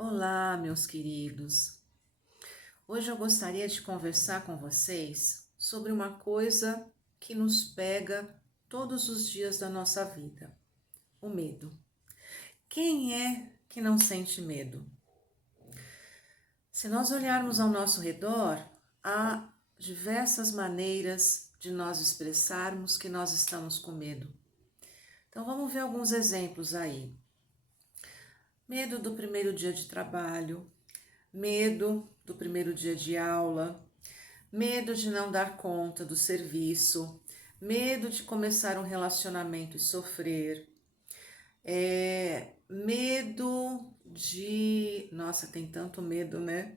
Olá, meus queridos. Hoje eu gostaria de conversar com vocês sobre uma coisa que nos pega todos os dias da nossa vida: o medo. Quem é que não sente medo? Se nós olharmos ao nosso redor, há diversas maneiras de nós expressarmos que nós estamos com medo. Então vamos ver alguns exemplos aí. Medo do primeiro dia de trabalho, medo do primeiro dia de aula, medo de não dar conta do serviço, medo de começar um relacionamento e sofrer, medo de. Nossa, tem tanto medo, né?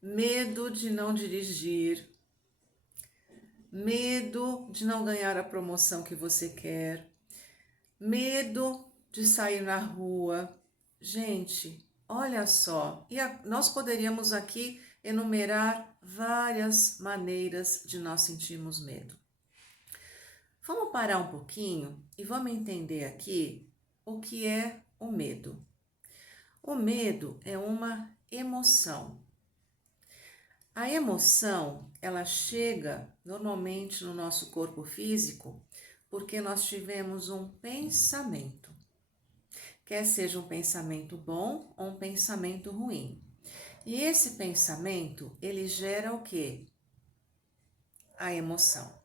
Medo de não dirigir, medo de não ganhar a promoção que você quer, medo de sair na rua. Gente, olha só, nós poderíamos aqui enumerar várias maneiras de nós sentirmos medo. Vamos parar um pouquinho e vamos entender aqui o que é o medo. O medo é uma emoção. A emoção, ela chega normalmente no nosso corpo físico porque nós tivemos um pensamento. Quer seja um pensamento bom ou um pensamento ruim. E esse pensamento, ele gera o quê? A emoção,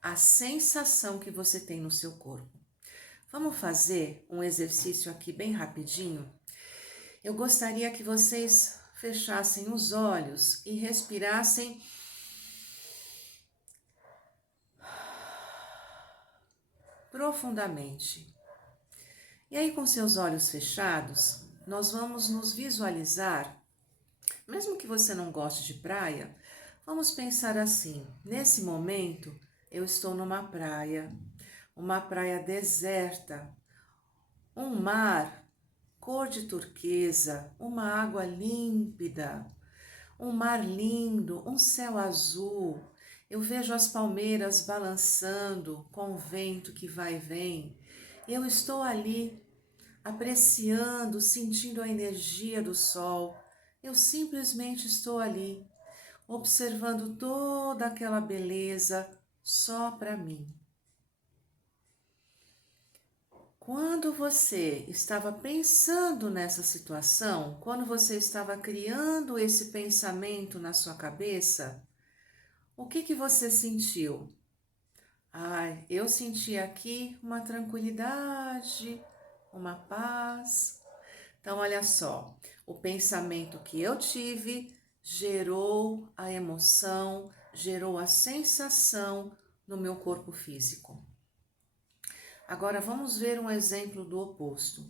a sensação que você tem no seu corpo. Vamos fazer um exercício aqui bem rapidinho? Eu gostaria que vocês fechassem os olhos e respirassem profundamente. E aí, com seus olhos fechados, nós vamos nos visualizar. Mesmo que você não goste de praia, vamos pensar assim: nesse momento eu estou numa praia, uma praia deserta, um mar cor de turquesa, uma água límpida, um mar lindo, um céu azul. Eu vejo as palmeiras balançando com o vento que vai e vem. Eu estou ali apreciando, sentindo a energia do sol. Eu simplesmente estou ali, observando toda aquela beleza só para mim. Quando você estava pensando nessa situação, quando você estava criando esse pensamento na sua cabeça, o que você sentiu? Eu senti aqui uma tranquilidade, uma paz. Então, olha só, o pensamento que eu tive gerou a emoção, gerou a sensação no meu corpo físico. Agora vamos ver um exemplo do oposto.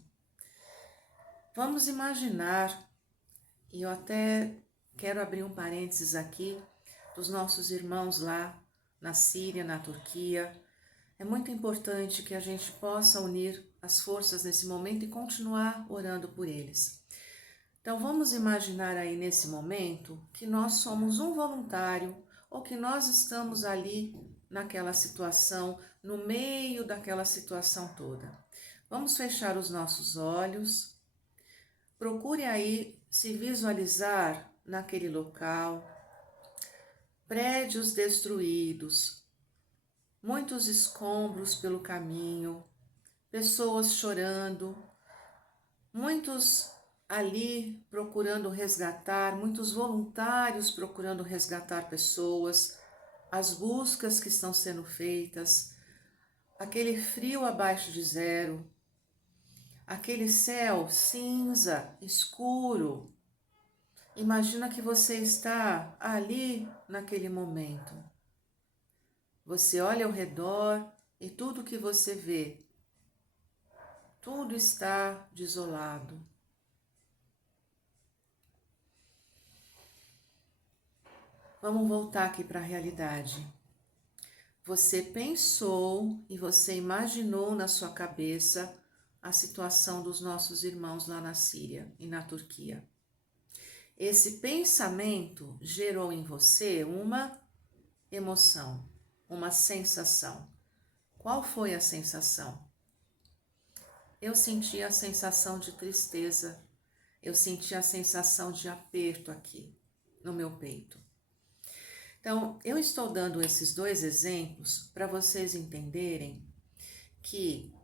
Vamos imaginar, e eu até quero abrir um parênteses aqui, dos nossos irmãos lá na Síria, na Turquia. É muito importante que a gente possa unir as forças nesse momento e continuar orando por eles. Então vamos imaginar aí nesse momento que nós somos um voluntário ou que nós estamos ali naquela situação, no meio daquela situação toda. Vamos fechar os nossos olhos. Procure aí se visualizar naquele local. Prédios destruídos, muitos escombros pelo caminho, pessoas chorando, muitos ali procurando resgatar, muitos voluntários procurando resgatar pessoas, as buscas que estão sendo feitas, aquele frio abaixo de zero, aquele céu cinza, escuro. Imagina que você está ali naquele momento. Você olha ao redor e tudo que você vê, tudo está desolado. Vamos voltar aqui para a realidade. Você pensou e você imaginou na sua cabeça a situação dos nossos irmãos lá na Síria e na Turquia. Esse pensamento gerou em você uma emoção, uma sensação. Qual foi a sensação? Eu senti a sensação de tristeza. Eu senti a sensação de aperto aqui no meu peito. Então, eu estou dando esses dois exemplos para vocês entenderem que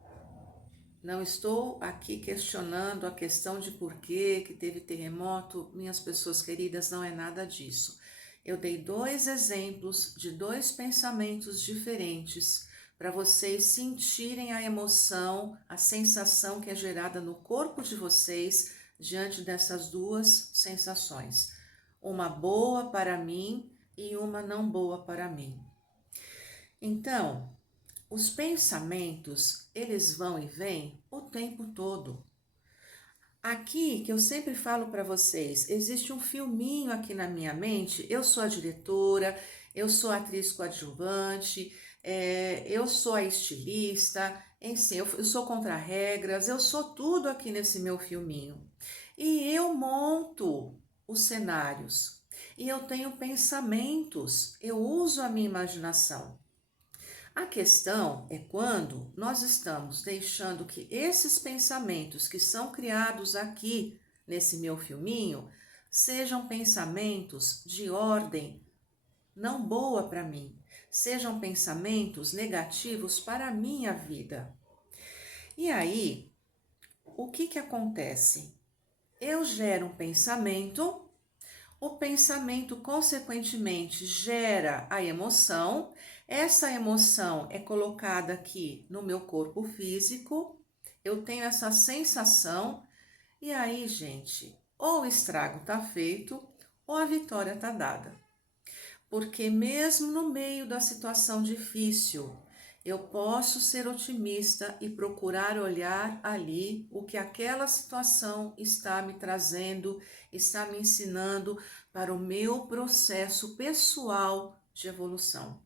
não estou aqui questionando a questão de por que teve terremoto, minhas pessoas queridas, não é nada disso. Eu dei dois exemplos de dois pensamentos diferentes para vocês sentirem a emoção, a sensação que é gerada no corpo de vocês diante dessas duas sensações. Uma boa para mim e uma não boa para mim. Então, os pensamentos, eles vão e vêm o tempo todo. Aqui, que eu sempre falo para vocês, existe um filminho aqui na minha mente. Eu sou a diretora, eu sou a atriz coadjuvante, eu sou a estilista, enfim, eu sou contra regras, eu sou tudo aqui nesse meu filminho. E eu monto os cenários, e eu tenho pensamentos, eu uso a minha imaginação. A questão é quando nós estamos deixando que esses pensamentos que são criados aqui nesse meu filminho sejam pensamentos de ordem não boa para mim, sejam pensamentos negativos para a minha vida. E aí, o que acontece? Eu gero um pensamento, o pensamento, consequentemente, gera a emoção. Essa emoção é colocada aqui no meu corpo físico. Eu tenho essa sensação. E aí, gente, ou o estrago tá feito ou a vitória tá dada. Porque mesmo no meio da situação difícil, eu posso ser otimista e procurar olhar ali o que aquela situação está me trazendo, está me ensinando para o meu processo pessoal de evolução.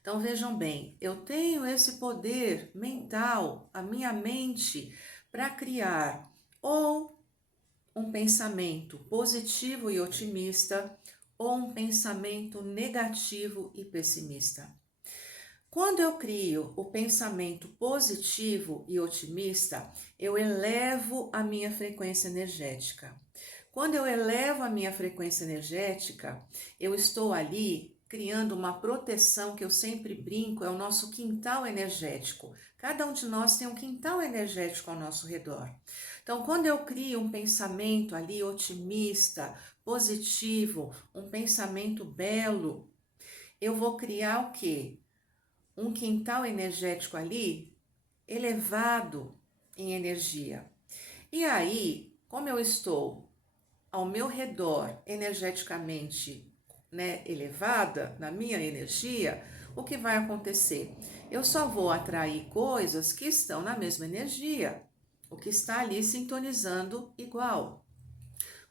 Então vejam bem, eu tenho esse poder mental, a minha mente, para criar ou um pensamento positivo e otimista, ou um pensamento negativo e pessimista. Quando eu crio o pensamento positivo e otimista, eu elevo a minha frequência energética. Quando eu elevo a minha frequência energética, eu estou ali criando uma proteção que eu sempre brinco, é o nosso quintal energético. Cada um de nós tem um quintal energético ao nosso redor. Então, quando eu crio um pensamento ali otimista, positivo, um pensamento belo, eu vou criar o quê? Um quintal energético ali elevado em energia. E aí, como eu estou ao meu redor energeticamente, né, elevada na minha energia, o que vai acontecer? Eu só vou atrair coisas que estão na mesma energia, o que está ali sintonizando igual.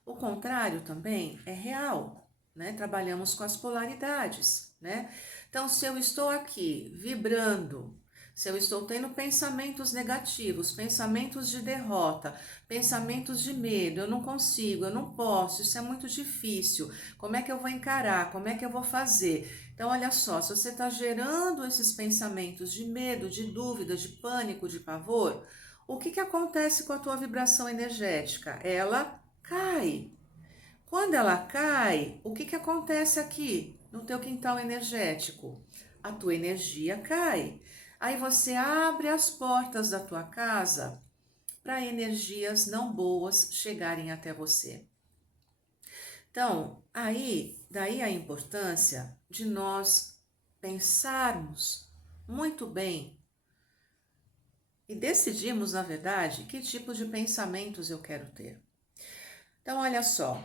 O contrário também é real, né? Trabalhamos com as polaridades, né? Então, se eu estou aqui vibrando, se eu estou tendo pensamentos negativos, pensamentos de derrota, pensamentos de medo, eu não consigo, eu não posso, isso é muito difícil, como é que eu vou encarar, como é que eu vou fazer? Então, olha só, se você está gerando esses pensamentos de medo, de dúvida, de pânico, de pavor, o que acontece com a tua vibração energética? Ela cai. Quando ela cai, o que acontece aqui no teu quintal energético? A tua energia cai. Aí você abre as portas da tua casa para energias não boas chegarem até você. Então, daí a importância de nós pensarmos muito bem e decidirmos, na verdade, que tipo de pensamentos eu quero ter. Então, olha só,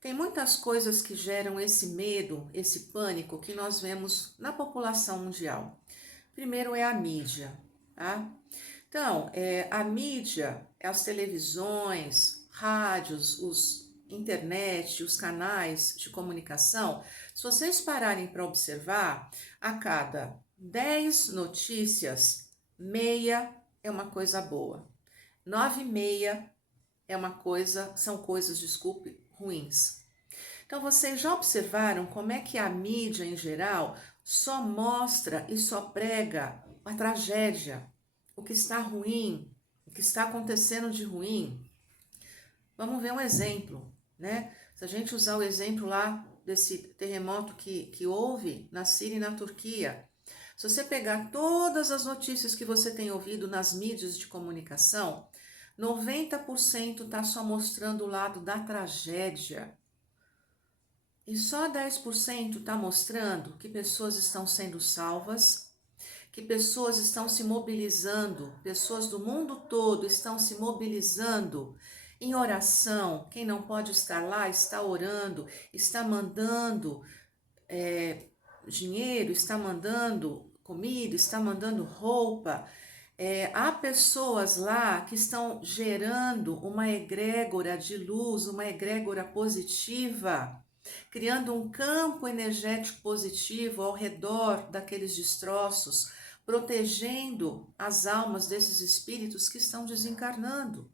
tem muitas coisas que geram esse medo, esse pânico que nós vemos na população mundial. Primeiro é a mídia, tá? Então, a mídia, as televisões, rádios, internet, os canais de comunicação, se vocês pararem para observar, a cada 10 notícias, meia é uma coisa boa. 9,5 são coisas, desculpe, ruins. Então, vocês já observaram como é que a mídia, em geral, só mostra e só prega a tragédia, o que está ruim, o que está acontecendo de ruim? Vamos ver um exemplo, né? Se a gente usar o exemplo lá desse terremoto que houve na Síria e na Turquia, se você pegar todas as notícias que você tem ouvido nas mídias de comunicação, 90% está só mostrando o lado da tragédia. E só 10% está mostrando que pessoas estão sendo salvas, que pessoas estão se mobilizando, pessoas do mundo todo estão se mobilizando em oração. Quem não pode estar lá está orando, está mandando dinheiro, está mandando comida, está mandando roupa. Há pessoas lá que estão gerando uma egrégora de luz, uma egrégora positiva, criando um campo energético positivo ao redor daqueles destroços, protegendo as almas desses espíritos que estão desencarnando,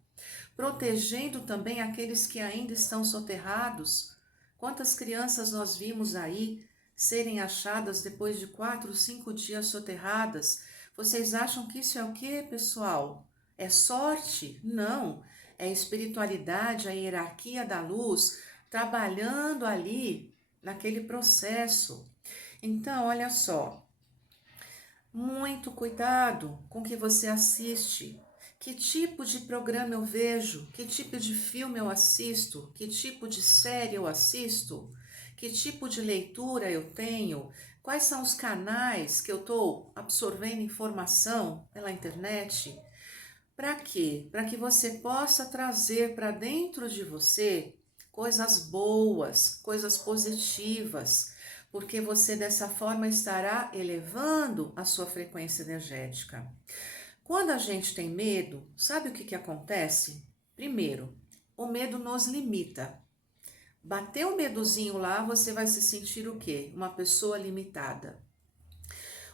protegendo também aqueles que ainda estão soterrados. Quantas crianças nós vimos aí serem achadas depois de 4, 5 dias soterradas? Vocês acham que isso é o quê, pessoal? É sorte? Não. É a espiritualidade, a hierarquia da luz trabalhando ali naquele processo. Então, olha só, muito cuidado com o que você assiste. Que tipo de programa eu vejo? Que tipo de filme eu assisto? Que tipo de série eu assisto? Que tipo de leitura eu tenho? Quais são os canais que eu estou absorvendo informação pela internet? Para quê? Para que você possa trazer para dentro de você coisas boas, coisas positivas, porque você dessa forma estará elevando a sua frequência energética. Quando a gente tem medo, sabe o que acontece? Primeiro, o medo nos limita. Bateu o medozinho lá, você vai se sentir o quê? Uma pessoa limitada.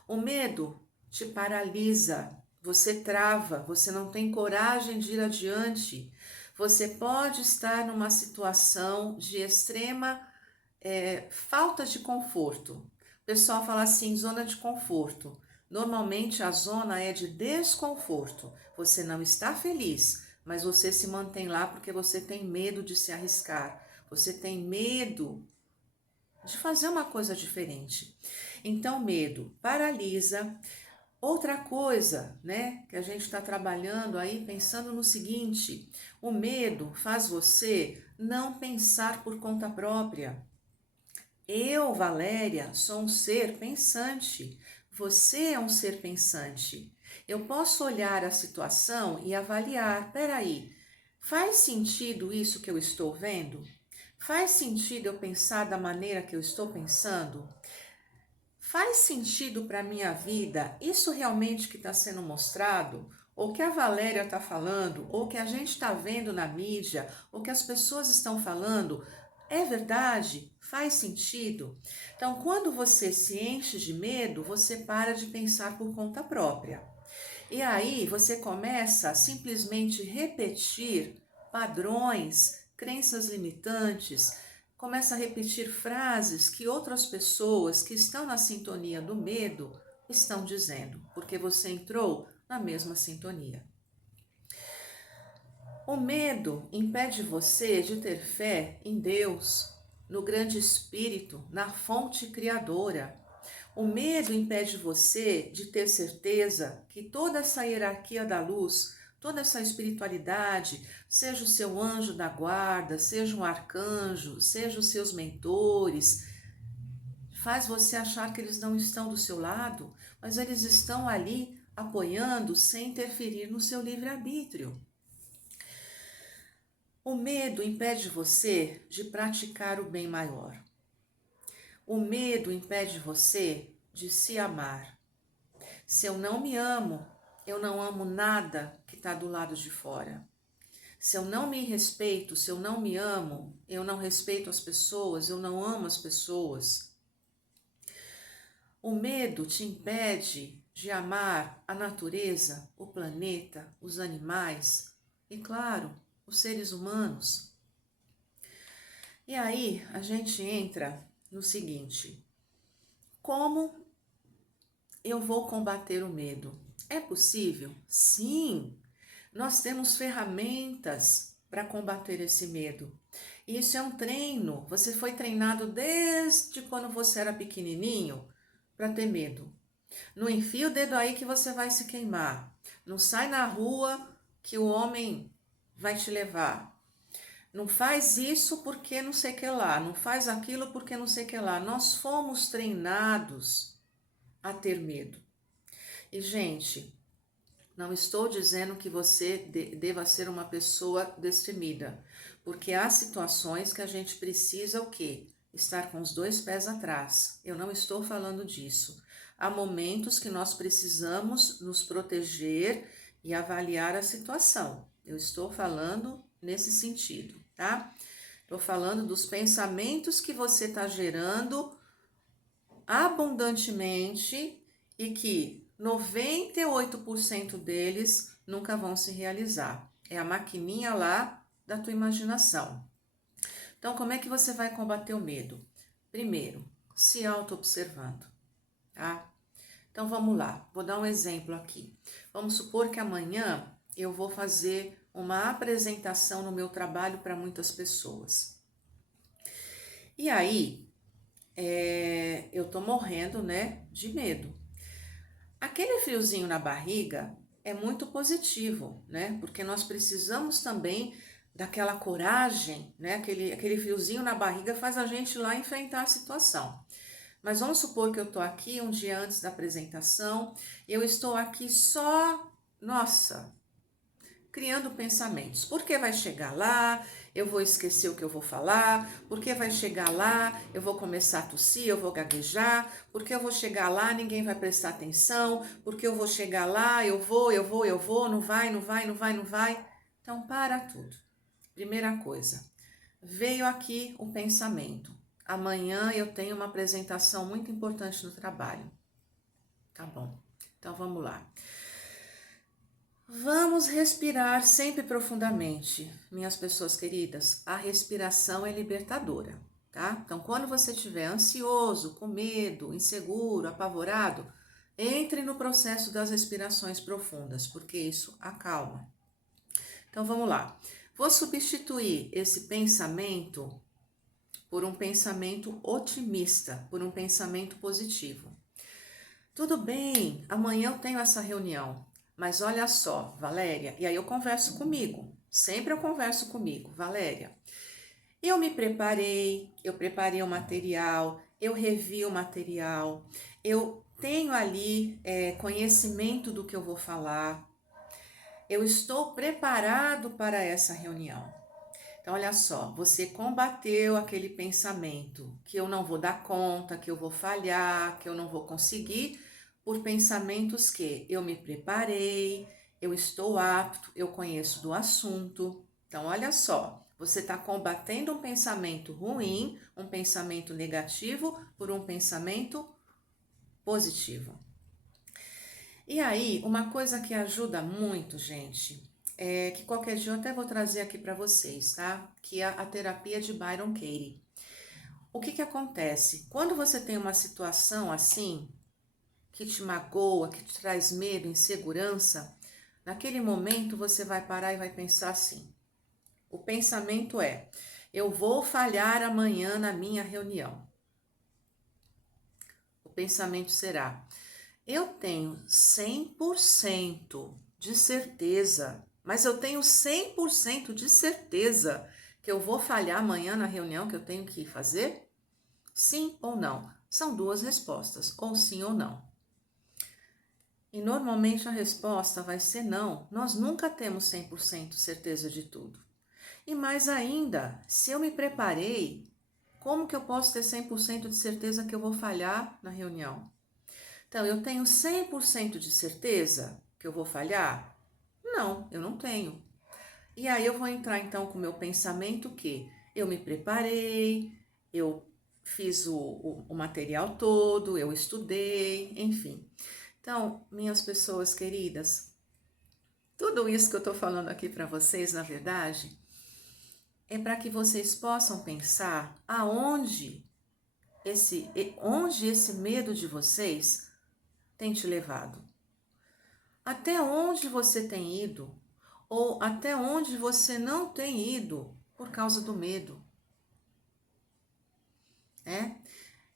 O medo te paralisa, você trava, você não tem coragem de ir adiante. Você pode estar numa situação de extrema falta de conforto. O pessoal fala assim, zona de conforto. Normalmente a zona é de desconforto. Você não está feliz, mas você se mantém lá porque você tem medo de se arriscar. Você tem medo de fazer uma coisa diferente. Então, medo paralisa. Outra coisa, né, que a gente está trabalhando aí, pensando no seguinte: o medo faz você não pensar por conta própria. Eu, Valéria, sou um ser pensante. Você é um ser pensante. Eu posso olhar a situação e avaliar: peraí, faz sentido isso que eu estou vendo? Faz sentido eu pensar da maneira que eu estou pensando? Faz sentido para a minha vida isso realmente que está sendo mostrado? Ou que a Valéria está falando? Ou que a gente está vendo na mídia? Ou que as pessoas estão falando? É verdade? Faz sentido? Então, quando você se enche de medo, você para de pensar por conta própria. E aí você começa a simplesmente repetir padrões, crenças limitantes, começa a repetir frases que outras pessoas que estão na sintonia do medo estão dizendo, porque você entrou na mesma sintonia. O medo impede você de ter fé em Deus, no grande Espírito, na fonte criadora. O medo impede você de ter certeza que toda essa hierarquia da luz, toda essa espiritualidade, seja o seu anjo da guarda, seja um arcanjo, seja os seus mentores, faz você achar que eles não estão do seu lado, mas eles estão ali apoiando sem interferir no seu livre-arbítrio. O medo impede você de praticar o bem maior. O medo impede você de se amar. Se eu não me amo, eu não amo nada que está do lado de fora. Se eu não me respeito, se eu não me amo, eu não respeito as pessoas, eu não amo as pessoas. O medo te impede de amar a natureza, o planeta, os animais e, claro, os seres humanos. E aí a gente entra no seguinte: como eu vou combater o medo? É possível? Sim, nós temos ferramentas para combater esse medo. Isso é um treino. Você foi treinado desde quando você era pequenininho para ter medo. Não enfia o dedo aí que você vai se queimar. Não sai na rua que o homem vai te levar. Não faz isso porque não sei o que lá. Não faz aquilo porque não sei o que lá. Nós fomos treinados a ter medo. E, gente, não estou dizendo que você deva ser uma pessoa destemida, porque há situações que a gente precisa o quê? Estar com os dois pés atrás. Eu não estou falando disso. Há momentos que nós precisamos nos proteger e avaliar a situação. Eu estou falando nesse sentido, tá? Estou falando dos pensamentos que você está gerando abundantemente e que 98% deles nunca vão se realizar. É a maquininha lá da tua imaginação. Então, como é que você vai combater o medo? Primeiro, se auto-observando, tá? Então, vamos lá. Vou dar um exemplo aqui. Vamos supor que amanhã eu vou fazer uma apresentação no meu trabalho para muitas pessoas. E aí, eu tô morrendo, né, de medo. Aquele friozinho na barriga é muito positivo, né? Porque nós precisamos também daquela coragem, né? Aquele friozinho na barriga faz a gente ir lá enfrentar a situação. Mas vamos supor que eu tô aqui um dia antes da apresentação, eu estou aqui só, nossa, criando pensamentos. Porque vai chegar lá, eu vou esquecer o que eu vou falar, porque vai chegar lá, eu vou começar a tossir, eu vou gaguejar, porque eu vou chegar lá, ninguém vai prestar atenção, porque eu vou chegar lá, eu vou, não vai, não vai, não vai, não vai. Então, para tudo. Primeira coisa, veio aqui o pensamento. Amanhã eu tenho uma apresentação muito importante no trabalho. Tá bom. Então, vamos lá. Vamos respirar sempre profundamente, minhas pessoas queridas. A respiração é libertadora, tá? Então, quando você estiver ansioso, com medo, inseguro, apavorado, entre no processo das respirações profundas, porque isso acalma. Então, vamos lá. Vou substituir esse pensamento por um pensamento otimista, por um pensamento positivo. Tudo bem, amanhã eu tenho essa reunião. Mas olha só, Valéria, e aí eu converso comigo, sempre eu converso comigo, Valéria. Eu preparei o material, eu revi o material, eu tenho ali conhecimento do que eu vou falar, eu estou preparado para essa reunião. Então, olha só, você combateu aquele pensamento que eu não vou dar conta, que eu vou falhar, que eu não vou conseguir, por pensamentos que eu me preparei, eu estou apto, eu conheço do assunto. Então, olha só, você está combatendo um pensamento ruim, um pensamento negativo, por um pensamento positivo. E aí, uma coisa que ajuda muito, gente, que qualquer dia eu até vou trazer aqui para vocês, tá? Que é a terapia de Byron Katie. O que acontece? Quando você tem uma situação assim, que te magoa, que te traz medo, insegurança, naquele momento você vai parar e vai pensar assim. O pensamento é: eu vou falhar amanhã na minha reunião. O pensamento será: eu tenho 100% de certeza, mas eu tenho 100% de certeza que eu vou falhar amanhã na reunião que eu tenho que fazer? Sim ou não? São duas respostas, ou sim ou não. E normalmente a resposta vai ser não. Nós nunca temos 100% certeza de tudo. E mais ainda, se eu me preparei, como que eu posso ter 100% de certeza que eu vou falhar na reunião? Então, eu tenho 100% de certeza que eu vou falhar? Não, eu não tenho. E aí eu vou entrar então com o meu pensamento que eu me preparei, eu fiz o material todo, eu estudei, enfim. Então, minhas pessoas queridas, tudo isso que eu estou falando aqui para vocês, na verdade, é para que vocês possam pensar onde esse medo de vocês tem te levado. Até onde você tem ido? ou até onde você não tem ido por causa do medo, né?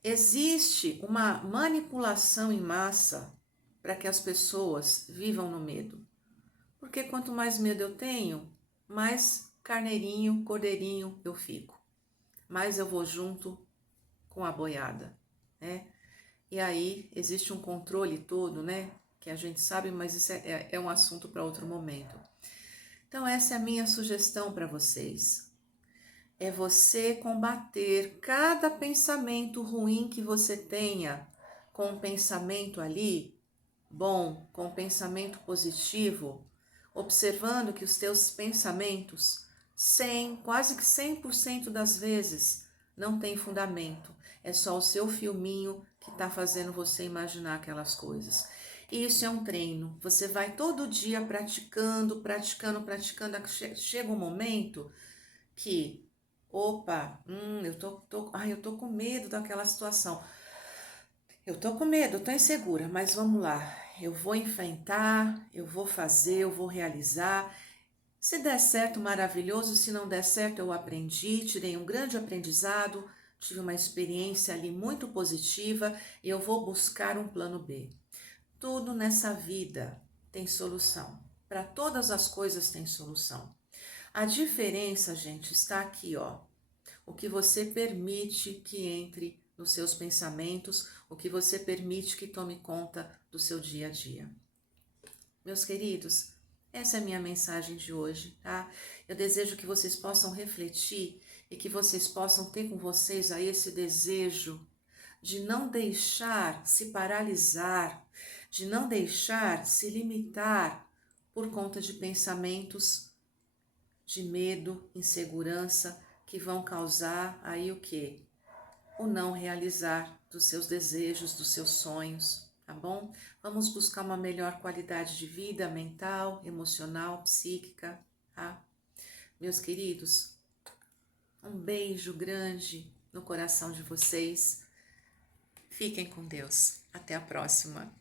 Existe uma manipulação em massa para que as pessoas vivam no medo. Porque quanto mais medo eu tenho, mais carneirinho, cordeirinho eu fico. Mais eu vou junto com a boiada, né? E aí existe um controle todo, né? Que a gente sabe, mas isso é um assunto para outro momento. Então essa é a minha sugestão para vocês. É você combater cada pensamento ruim que você tenha com um pensamento ali bom, com um pensamento positivo, observando que os teus pensamentos, quase que 100% das vezes, não tem fundamento. É só o seu filminho que está fazendo você imaginar aquelas coisas. E isso é um treino. Você vai todo dia praticando, praticando, praticando. Chega um momento que, opa, eu tô com medo daquela situação. Eu tô com medo, tô insegura, mas vamos lá. Eu vou enfrentar, eu vou fazer, eu vou realizar. Se der certo, maravilhoso. Se não der certo, eu aprendi, tirei um grande aprendizado, tive uma experiência ali muito positiva e eu vou buscar um plano B. Tudo nessa vida tem solução. Para todas as coisas tem solução. A diferença, gente, está aqui, ó. O que você permite que entre nos seus pensamentos, o que você permite que tome conta do seu dia a dia. Meus queridos, essa é a minha mensagem de hoje, tá? Eu desejo que vocês possam refletir e que vocês possam ter com vocês aí esse desejo de não deixar se paralisar, de não deixar se limitar por conta de pensamentos de medo, insegurança, que vão causar aí o quê? O não realizar dos seus desejos, dos seus sonhos, tá bom? Vamos buscar uma melhor qualidade de vida mental, emocional, psíquica, tá? Meus queridos, um beijo grande no coração de vocês. Fiquem com Deus. Até a próxima.